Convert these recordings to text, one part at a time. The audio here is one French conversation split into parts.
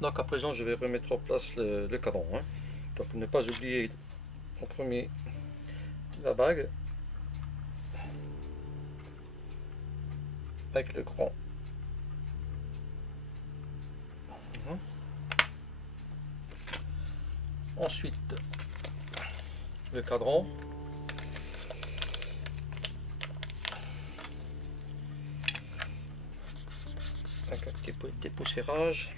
Donc à présent je vais remettre en place le cadran, hein. Donc ne pas oublier en premier la bague avec le cran. Ensuite le cadran. Avec un petit peu de dépoussiérage.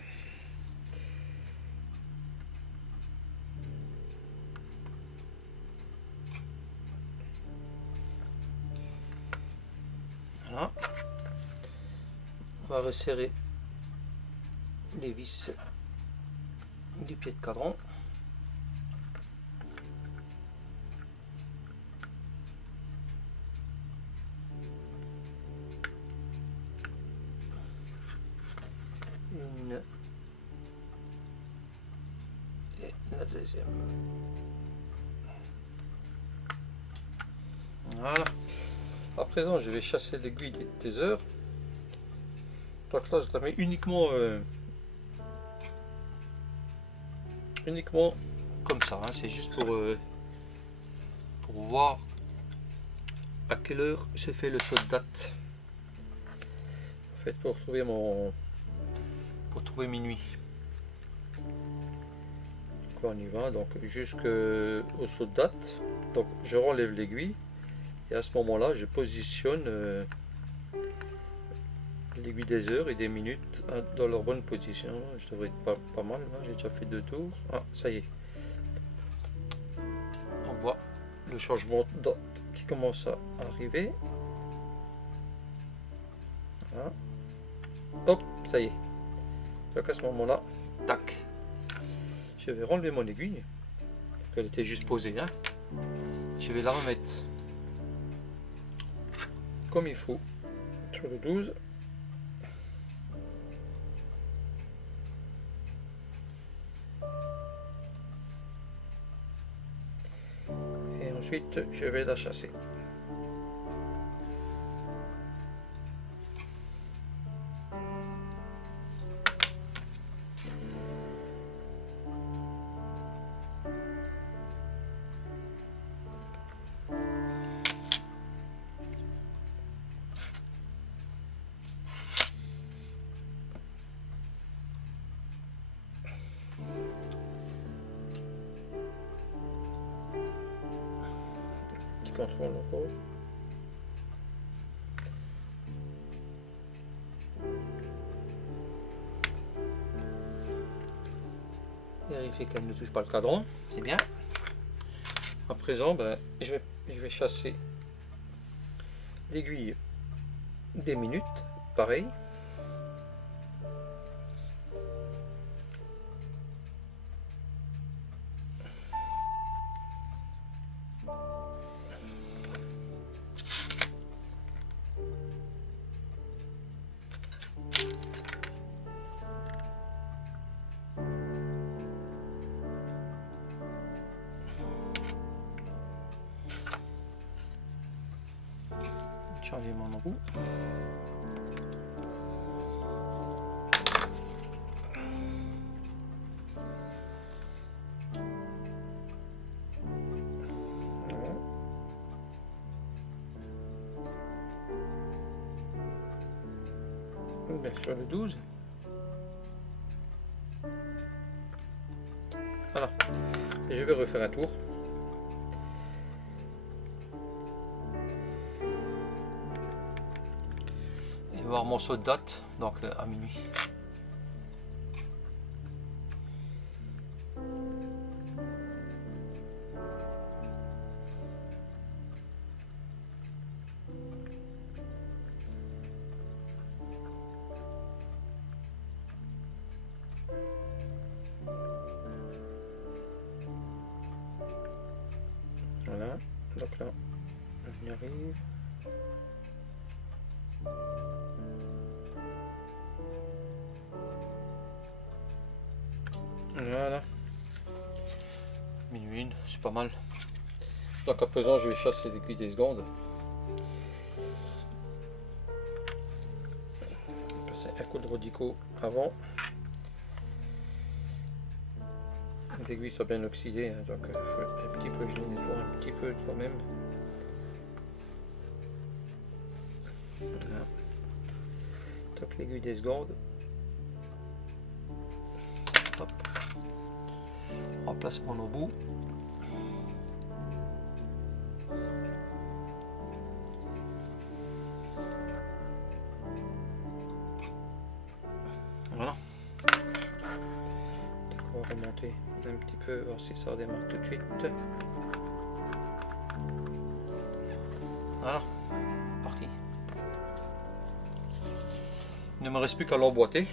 Voilà. On va resserrer les vis du pied de cadran. Une et la deuxième. Voilà. À présent, je vais chasser l'aiguille des taser. Donc là, je la mets uniquement comme ça, hein. C'est juste pour voir à quelle heure se fait le saut de date. En fait, pour trouver minuit. Donc là, on y va, donc jusqu'au saut de date. Donc je renlève l'aiguille et à ce moment-là, je positionne l'aiguille des heures et des minutes dans leur bonne position. Je devrais être pas mal là. J'ai déjà fait 2 tours. Ah, ça y est. On voit le changement de date qui commence à arriver. Voilà. Hop, ça y est. Donc à ce moment-là, tac. Je vais renlever mon aiguille. Elle était juste posée, hein. Je vais la remettre comme il faut sur le 12. Et ensuite, je vais la chasser. Petit contrôle encore. Vérifier qu'elle ne touche pas le cadran, c'est bien. À présent, je vais chasser l'aiguille des minutes, pareil. Changer mon roue. Bien sur le 12. Voilà. Et je vais refaire un tour. Et voir mon saut de date, donc à minuit. Voilà, donc là, on y arrive. Voilà. Minuit 1, c'est pas mal. Donc à présent, je vais chasser l'aiguille des secondes. Passer un coup de rodico avant. les aiguilles soient bien oxydées, hein, donc faut un petit peu, je les nettoie un petit peu quand même. Voilà. Donc l'aiguille des secondes. Hop. Remplace mon embout. Voilà. Donc on va remonter un petit peu, voir si ça redémarre tout de suite. Voilà, parti. Il ne me reste plus qu'à l'emboîter.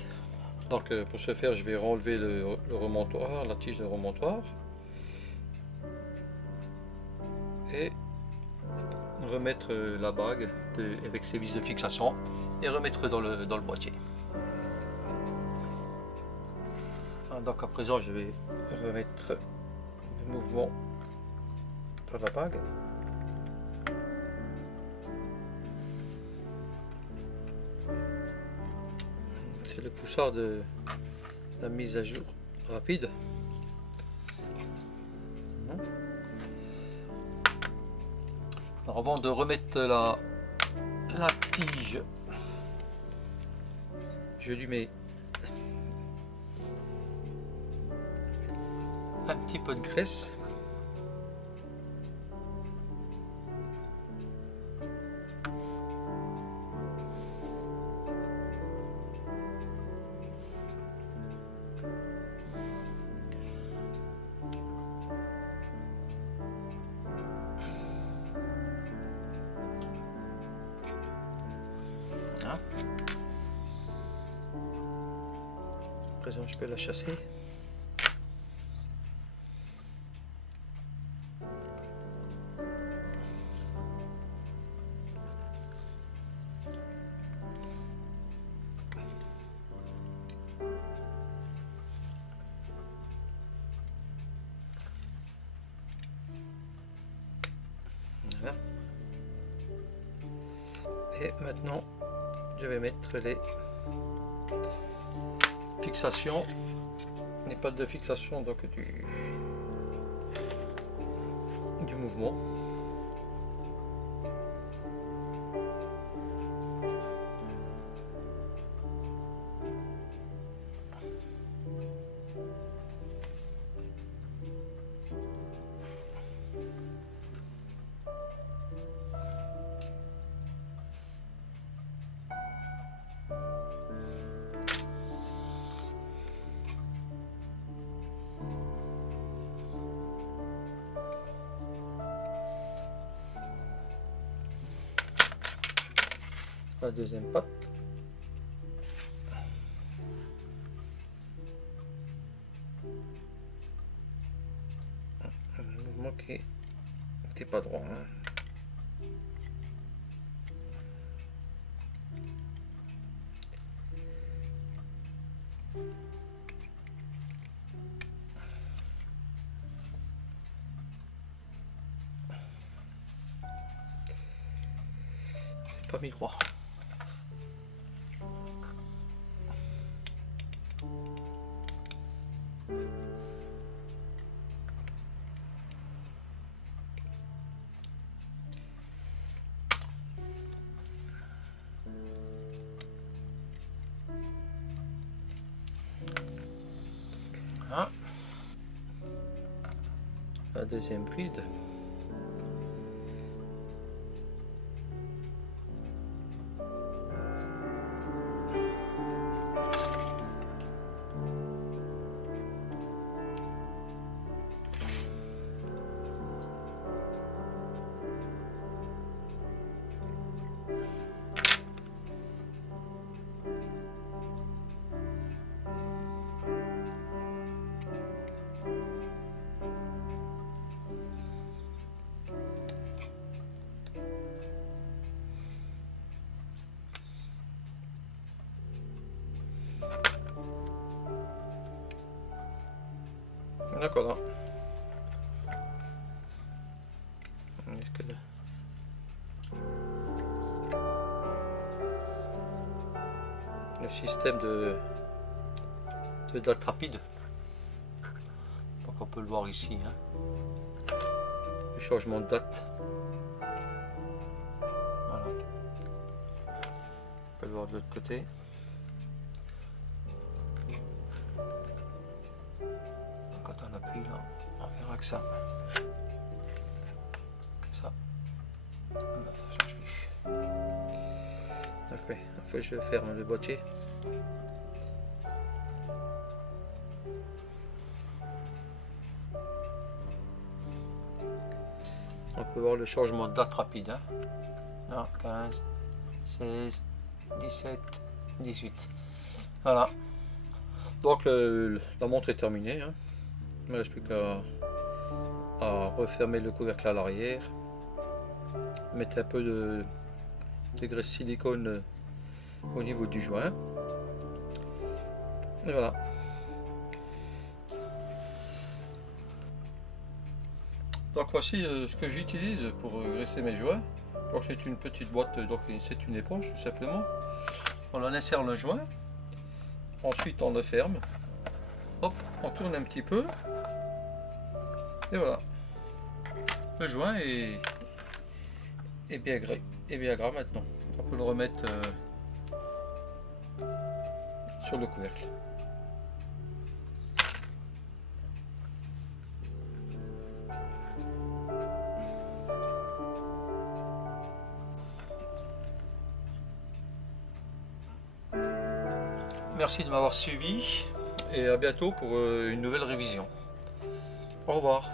Donc pour ce faire, je vais renlever le remontoir, la tige de remontoir. Et remettre la bague avec ses vis de fixation et remettre dans le boîtier. Donc à présent, je vais remettre le mouvement dans la bague. C'est le poussard de la mise à jour rapide. Alors avant de remettre la tige, je lui mets un petit peu de graisse. Hein? À présent, je peux la chasser. Voilà. Et maintenant, je vais mettre les fixations, les pattes de fixation donc du mouvement. La deuxième patte. Un mouvement qui n'était pas droit. Hein. C'est pas mis droit. Hein? La deuxième bride. D'accord, là. Est-ce que le système de date rapide, donc on peut le voir ici, hein. Le changement de date. Voilà. On peut le voir de l'autre côté. Quand on appuie là, on verra que ça. Ça. Là, ça change plus. Donc oui, il faut que je ferme le boîtier. On peut voir le changement de date rapide, hein. Là, 15, 16, 17, 18. Voilà. Donc la montre est terminée, hein. Il ne me reste plus qu'à refermer le couvercle à l'arrière. Mettre un peu de graisse silicone au niveau du joint. Et voilà. Donc voici ce que j'utilise pour graisser mes joints. Donc c'est une petite boîte, donc c'est une éponge tout simplement. On en insère le joint. Ensuite on le ferme. Hop, on tourne un petit peu. Et voilà. Le joint est bien gras maintenant. On peut le remettre sur le couvercle. Merci de m'avoir suivi et à bientôt pour une nouvelle révision. Au revoir.